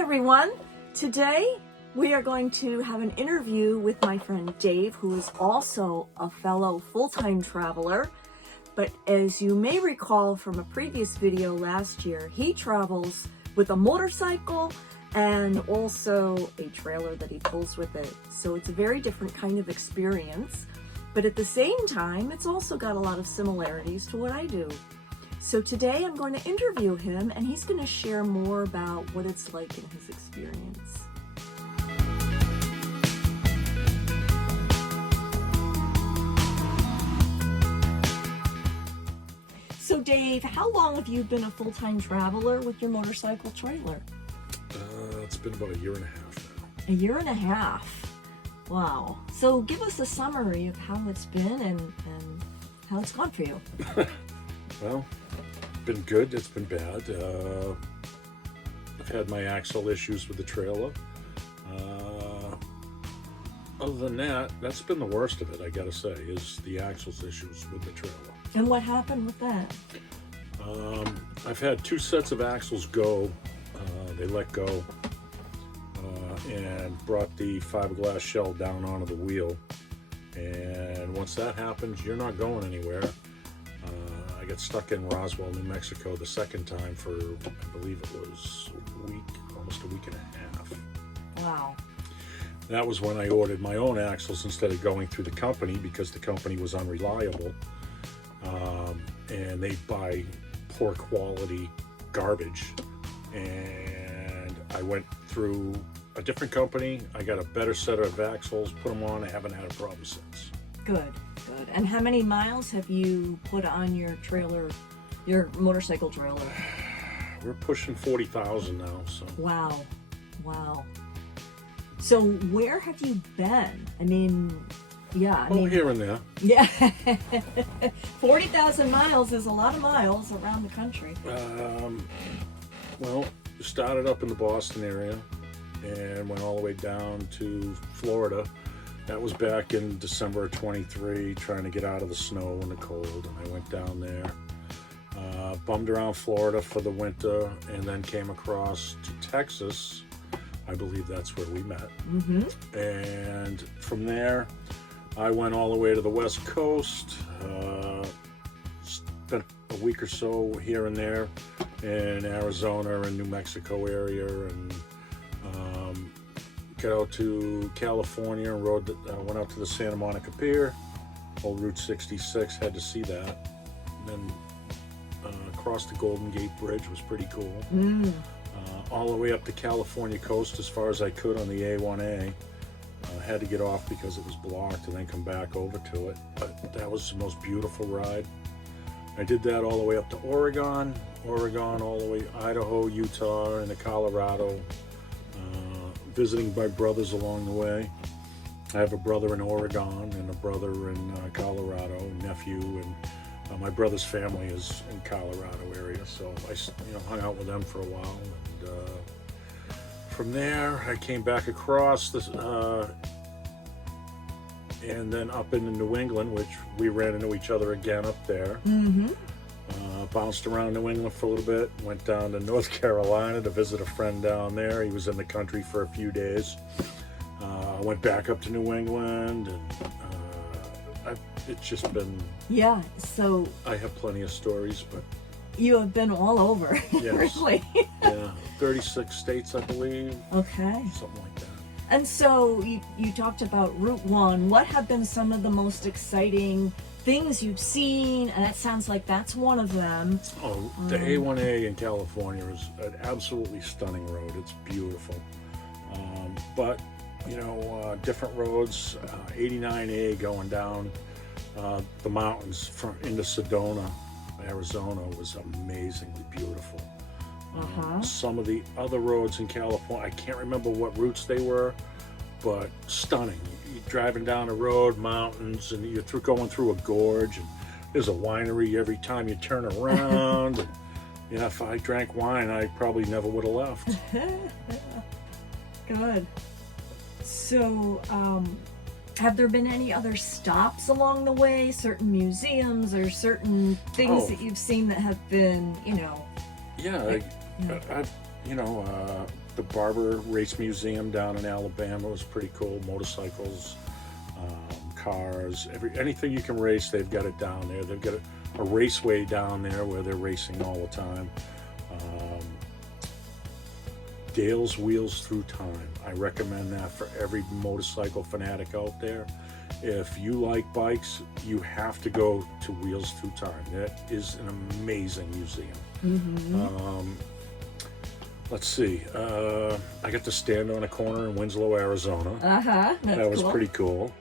everyone. Today we are going to have an interview with my friend Dave, who is also a fellow full-time traveler. But as you may recall from a previous video last year, he travels with a motorcycle and also a trailer that he pulls with it. So it's a very different kind of experience. But at the same time, it's also got a lot of similarities to what I do. So today I'm going to interview him and he's going to share more about what it's like in his experience. So Dave, how long have you been a full-time traveler with your motorcycle trailer? It's been about a year and a half now. A year and a half. Wow. So give us a summary of how it's been and how it's gone for you. Well, it's been good, it's been bad. I've had my axle issues with the trailer. Other than that, that's been the worst of it, I gotta say, is the axles issues with the trailer. And what happened with that? I've had two sets of axles go. They let go and brought the fiberglass shell down onto the wheel. And once that happens, you're not going anywhere. I got stuck in Roswell, New Mexico the second time for, I believe it was a week, almost a week and a half. Wow. That was when I ordered my own axles instead of going through the company because the company was unreliable. And they buy poor quality garbage. And I went through a different company. I got a better set of axles, put them on. I haven't had a problem since. Good, good. And how many miles have you put on your trailer, your motorcycle trailer? We're pushing 40,000 now, so. Wow, wow. So where have you been? I mean, yeah. Here and there. Yeah. 40,000 miles is a lot of miles around the country. Well, started up in the Boston area and went all the way down to Florida. That was back in December of 23, trying to get out of the snow and the cold, and I went down there. Bummed around Florida for the winter and then came across to Texas. I believe that's where we met. Mm-hmm. And from there, I went all the way to the West Coast, spent a week or so here and there in Arizona and New Mexico area, and got out to California and went out to the Santa Monica Pier, old Route 66, had to see that. And then crossed the Golden Gate Bridge, was pretty cool. Mm. All the way up the California coast as far as I could on the A1A. Had to get off because it was blocked and then come back over to it. But that was the most beautiful ride. I did that all the way up to Oregon, all the way Idaho, Utah, and to Colorado. Visiting my brothers along the way. I have a brother in Oregon and a brother in Colorado, nephew, and my brother's family is in Colorado area, so I hung out with them for a while. And from there, I came back across this, and then up into New England, which we ran into each other again up there. Mm-hmm. Bounced around New England for a little bit, went down to North Carolina to visit a friend down there. He was in the country for a few days. Went back up to New England, and it's just been... Yeah, so... I have plenty of stories, but... You have been all over, yes. really. Yeah, 36 states, I believe. Okay. Something like that. And so you talked about Route 1. What have been some of the most exciting things you've seen? And it sounds like that's one of them. Oh, the A1A in California is an absolutely stunning road. It's beautiful. But, different roads, 89A going down the mountains into Sedona, Arizona was amazingly beautiful. Some of the other roads in California, I can't remember what routes they were, but stunning. You're driving down a road, mountains, and you're going through a gorge, and there's a winery every time you turn around. And, if I drank wine, I probably never would have left. Good. So, have there been any other stops along the way, certain museums or certain things that you've seen that have been, Yeah, the the Barber Race Museum down in Alabama was pretty cool. Motorcycles, cars, anything you can race, they've got it down there. They've got a raceway down there where they're racing all the time. Dale's Wheels Through Time. I recommend that for every motorcycle fanatic out there. If you like bikes, you have to go to Wheels Through Time. That is an amazing museum. Let's see. I got to stand on a corner in Winslow, Arizona. That was cool. pretty cool.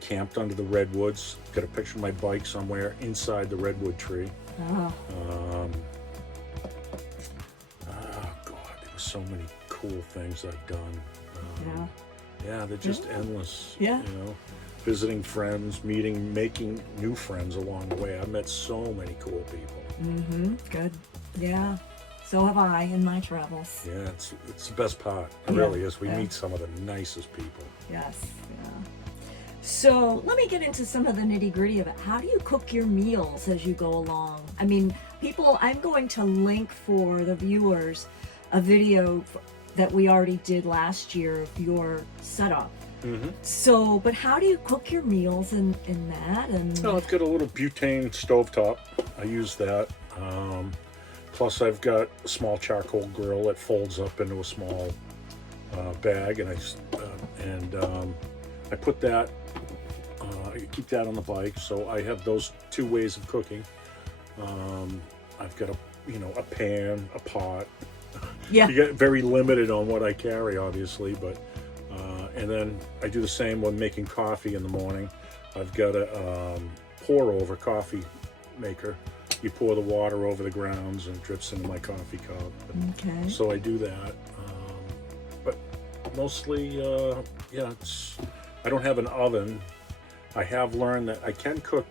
Camped under the redwoods. Got a picture of my bike somewhere inside the redwood tree. So many cool things I've done. Yeah, they're just endless. Yeah. You know, visiting friends, making new friends along the way. I've met so many cool people. Good. Yeah. So have I in my travels. Yeah, it's the best part. It really is. We meet some of the nicest people. Yes. Yeah. So let me get into some of the nitty gritty of it. How do you cook your meals as you go along? I mean, I'm going to link for the viewers a video that we already did last year of your setup. So, but how do you cook your meals in that? And well, I've got a little butane stovetop. I use that. Plus, I've got a small charcoal grill that folds up into a small bag, and I put that. I keep that on the bike, so I have those two ways of cooking. I've got a pan, a pot. Yeah. You get very limited on what I carry, obviously, but and then I do the same when making coffee in the morning. I've got a pour over coffee maker. You pour the water over the grounds and it drips into my coffee cup. Okay. So I do that, but mostly, I don't have an oven. I have learned that I can cook.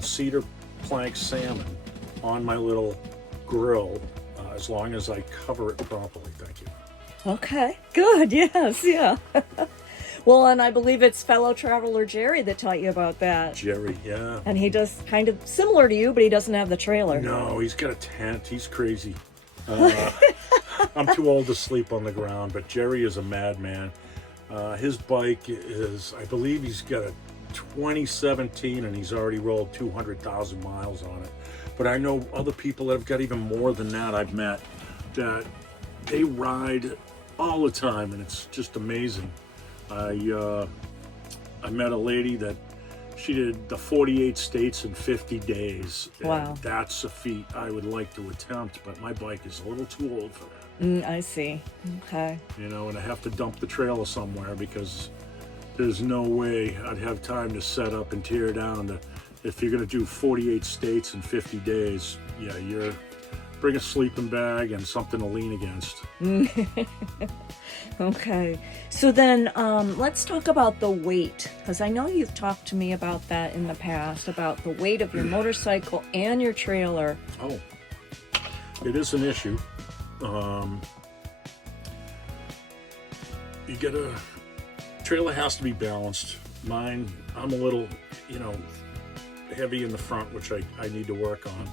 Cedar plank salmon on my little grill, as long as I cover it properly. Thank you. Okay, good. Yes, yeah. Well, and I believe it's fellow traveler Jerry that taught you about that. Jerry, yeah. And he does kind of similar to you, but he doesn't have the trailer. No, he's got a tent. He's crazy. I'm too old to sleep on the ground, but Jerry is a madman. His bike is, I believe he's got a 2017 and he's already rolled 200,000 miles on it. But I know other people that have got even more than that I've met that they ride all the time, and it's just amazing. I met a lady that she did the 48 states in 50 days. Wow. And that's a feat I would like to attempt, but my bike is a little too old for that. I see. Okay. And I have to dump the trailer somewhere because there's no way I'd have time to set up and tear down. If you're going to do 48 states in 50 days, you're bring a sleeping bag and something to lean against. Okay. So then let's talk about the weight, because I know you've talked to me about that in the past, about the weight of your motorcycle and your trailer. Oh, it is an issue. Trailer has to be balanced. Mine, I'm a little, heavy in the front, which I need to work on.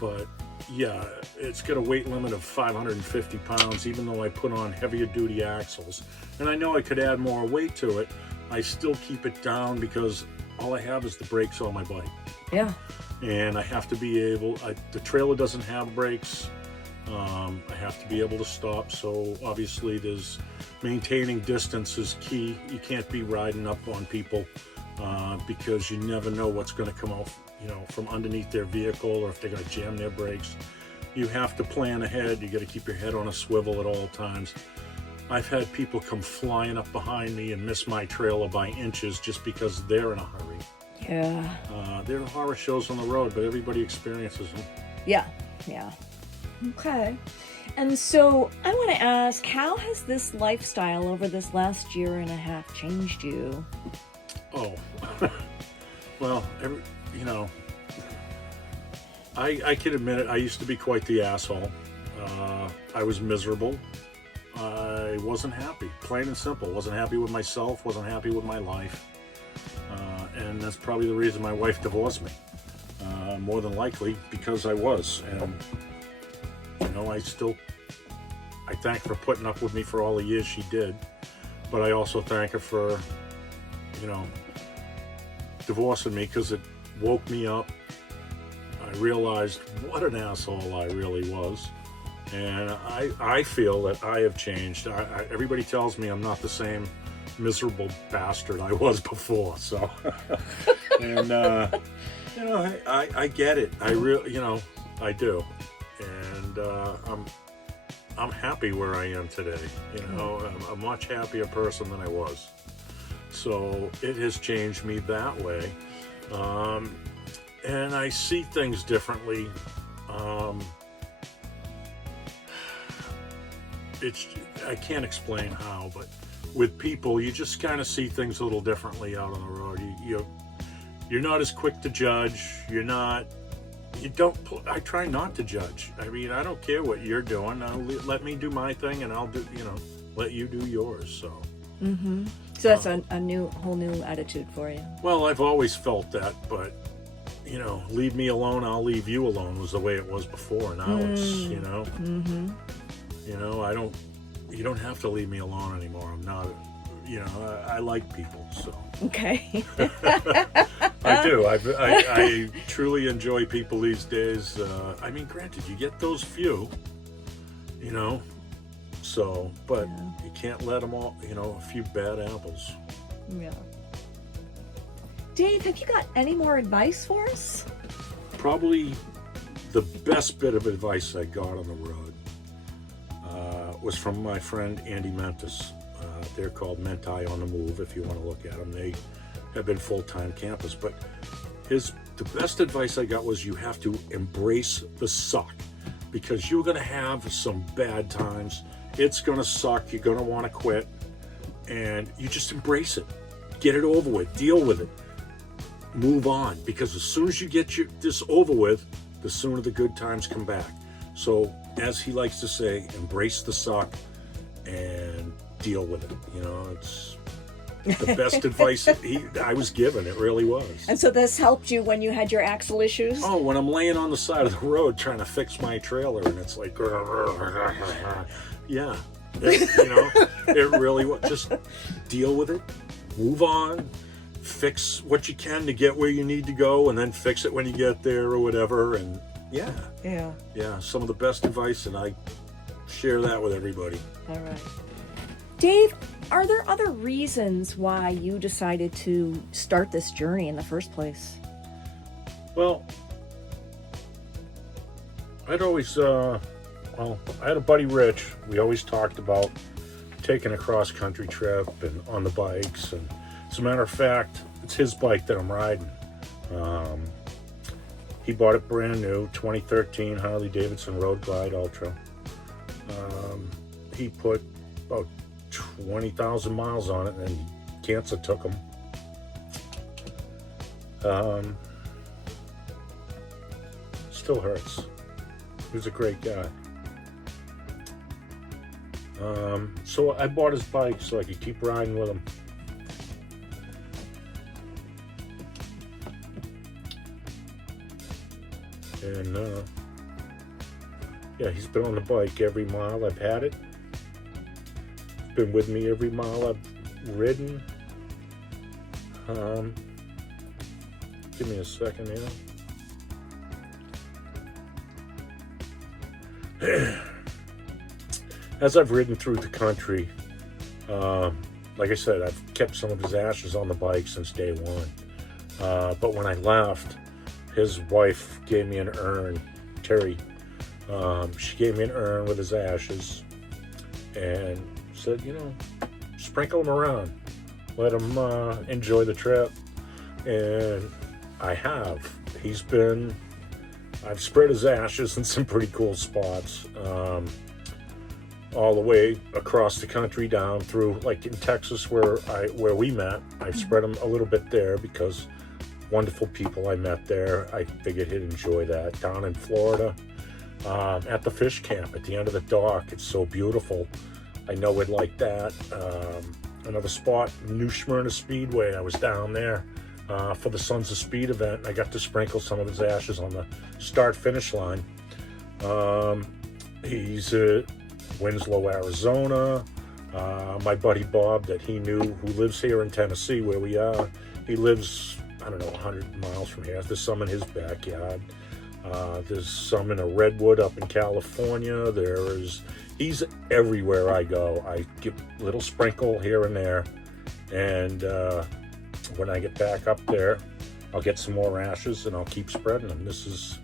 But yeah, it's got a weight limit of 550 pounds, even though I put on heavier duty axles. And I know I could add more weight to it. I still keep it down because all I have is the brakes on my bike. Yeah. And I have to be able, the trailer doesn't have brakes. I have to be able to stop. So obviously maintaining distance is key. You can't be riding up on people because you never know what's going to come out, from underneath their vehicle, or if they're going to jam their brakes. You have to plan ahead. You got to keep your head on a swivel at all times. I've had people come flying up behind me and miss my trailer by inches just because they're in a hurry. Yeah. There are horror shows on the road, but everybody experiences them. Yeah. Okay. And so I want to ask, how has this lifestyle over this last year and a half changed you? Oh, well, I can admit it. I used to be quite the asshole. I was miserable. I wasn't happy, plain and simple. Wasn't happy with myself, wasn't happy with my life. And that's probably the reason my wife divorced me. more than likely because I was. And, you know, I thank her for putting up with me for all the years she did. But I also thank her for, you know, divorcing me, because it woke me up. I realized what an asshole I really was. And I feel that I have changed. Everybody tells me I'm not the same miserable bastard I was before. So, and you know, I get it. I really, you know, I do, and I'm happy where I am today. You know, I'm a much happier person than I was. So it has changed me that way, and I see things differently. I can't explain how, but with people, you just kind of see things a little differently out on the road. You're not as quick to judge. I try not to judge. I mean, I don't care what you're doing. Let me do my thing, and I'll do, you know, let you do yours. So. Mm-hmm. So that's a whole new attitude for you. Well, I've always felt that, but, you know, leave me alone, I'll leave you alone was the way it was before. Now it's, you know. Mm-hmm. You know, you don't have to leave me alone anymore. I'm not, you know, I like people, so. Okay. I do. I truly enjoy people these days. I mean, granted, you get those few, you know, so, but you can't let them all, you know, a few bad apples. Yeah. Dave, have you got any more advice for us? Probably the best bit of advice I got on the road was from my friend Andy Mentis. They're called Mentii on the Move, if you want to look at them. They have been full-time campus, but the best advice I got was you have to embrace the suck, because you're going to have some bad times. It's going to suck. You're going to want to quit, and you just embrace it. Get it over with. Deal with it. Move on, because as soon as you get this over with, the sooner the good times come back. So, as he likes to say, embrace the suck and deal with it. You know, it's the best advice I was given. It really was. And so this helped you when you had your axle issues? Oh, when I'm laying on the side of the road trying to fix my trailer, and it's like, yeah, you know, it really was. Just deal with it, move on, fix what you can to get where you need to go, and then fix it when you get there or whatever. And yeah, some of the best advice, and I share that with everybody. All right. Dave, are there other reasons why you decided to start this journey in the first place? Well, I'd always, I had a buddy, Rich. We always talked about taking a cross-country trip and on the bikes. And as a matter of fact, it's his bike that I'm riding. He bought it brand new, 2013 Harley Davidson Road Glide Ultra. He put about 20,000 miles on it, and then cancer took him. Still hurts. He was a great guy. So I bought his bike so I could keep riding with him. And yeah, he's been on the bike every mile I've had it. He's been with me every mile I've ridden. Give me a second here. As I've ridden through the country, like I said, I've kept some of his ashes on the bike since day one. But when I left, his wife gave me an urn, Terry. She gave me an urn with his ashes and said, you know, sprinkle him around. Let him enjoy the trip. And I have. I've spread his ashes in some pretty cool spots. All the way across the country down through, like in Texas where we met. I've spread him a little bit there because wonderful people I met there. I figured he'd enjoy that. Down in Florida, at the fish camp at the end of the dock. It's so beautiful. I know he'd like that. Another spot, New Smyrna Speedway. I was down there for the Sons of Speed event. And I got to sprinkle some of his ashes on the start-finish line. He's Winslow, Arizona. My buddy Bob that he knew, who lives here in Tennessee where we are, he lives, I don't know, 100 miles from here. There's some in his backyard. There's some in a redwood up in California. He's everywhere I go. I give a little sprinkle here and there. And when I get back up there, I'll get some more ashes and I'll keep spreading them. This is,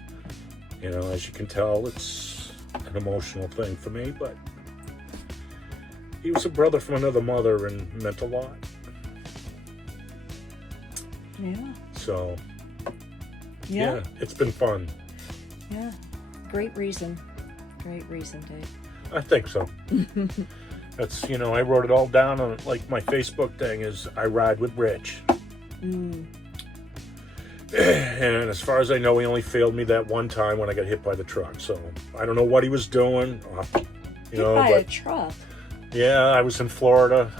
you know, as you can tell, it's an emotional thing for me, but he was a brother from another mother and meant a lot. Yeah. So, yeah, it's been fun. Yeah. Great reason. Great reason, Dave. I think so. That's, you know, I wrote it all down on, like, my Facebook thing is, I ride with Rich. And as far as I know, he only failed me that one time when I got hit by the truck. So I don't know what he was doing. Hit by a truck? Yeah, I was in Florida.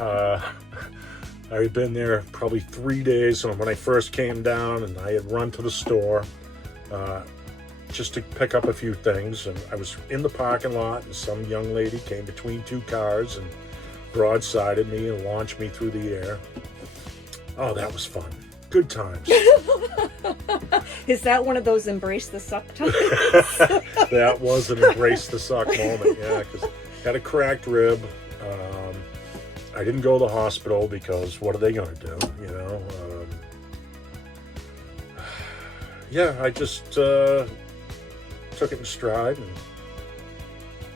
I had been there probably 3 days when I first came down, and I had run to the store just to pick up a few things. And I was in the parking lot, and some young lady came between two cars and broadsided me and launched me through the air. Oh, that was fun. Good times. Is that one of those embrace the suck times? That was an embrace the suck moment, yeah, because had a cracked rib. I didn't go to the hospital because what are they going to do, you know? Yeah, I just took it in stride and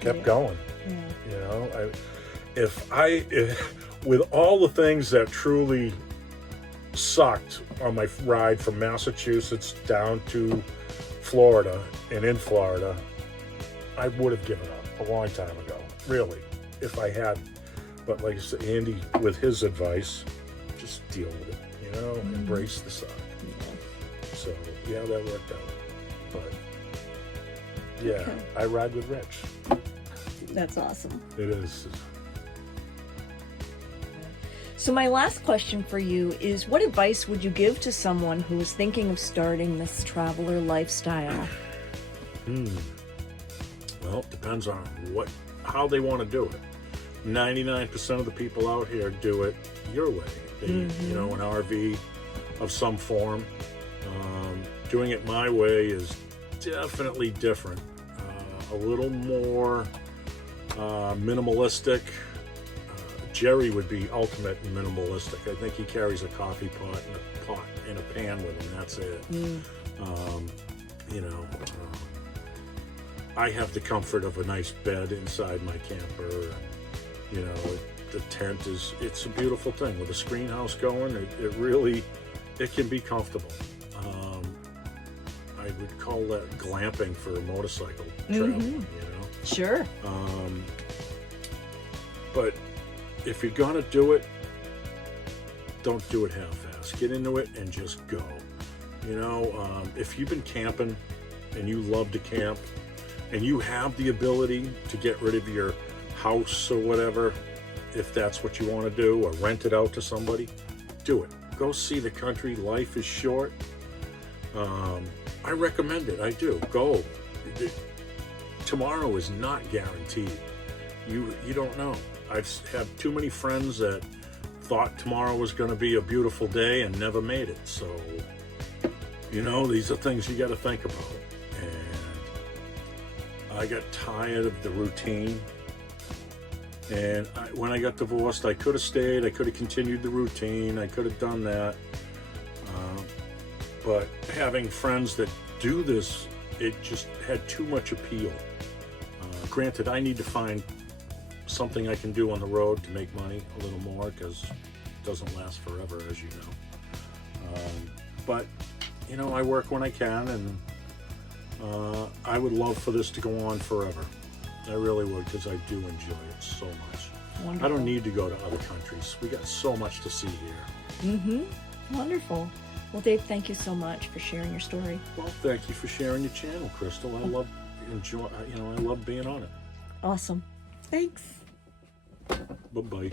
kept going. You know, if with all the things that truly sucked on my ride from Massachusetts down to Florida and in Florida, I would have given up a long time ago, really, if I had. But like I said, Andy, with his advice, just deal with it, you know, embrace the suck. So, yeah, that worked out. But, yeah, okay. I ride with Rich. That's awesome. It is. So my last question for you is, what advice would you give to someone who is thinking of starting this traveler lifestyle? Well, it depends on how they want to do it. 99% of the people out here do it your way. They, you know, an RV of some form. Doing it my way is definitely different. A little more minimalistic. Jerry would be ultimate and minimalistic. I think he carries a coffee pot and a pan with him. That's it. You know, I have the comfort of a nice bed inside my camper. You know, the tent it's a beautiful thing with a screen house going. It really can be comfortable. I would call that glamping for a motorcycle travel. You know, sure. But if you're gonna do it, don't do it half-assed. Get into it and just go. You know, if you've been camping and you love to camp and you have the ability to get rid of your house or whatever, if that's what you want to do, or rent it out to somebody, do it. Go see the country. Life is short. I recommend it. I do. Go. Tomorrow is not guaranteed. You don't know. I've had too many friends that thought tomorrow was going to be a beautiful day and never made it. So, you know, these are things you got to think about. And I got tired of the routine. And when I got divorced, I could have stayed. I could have continued the routine. I could have done that. But having friends that do this, it just had too much appeal. Granted, I need to find something I can do on the road to make money a little more, because it doesn't last forever, as you know. But, you know, I work when I can, and I would love for this to go on forever. I really would, because I do enjoy it so much. Wonderful. I don't need to go to other countries. We got so much to see here. Wonderful. Well, Dave, thank you so much for sharing your story. Well, thank you for sharing your channel, Crystal. I love being on it. Awesome. Thanks. Bye-bye.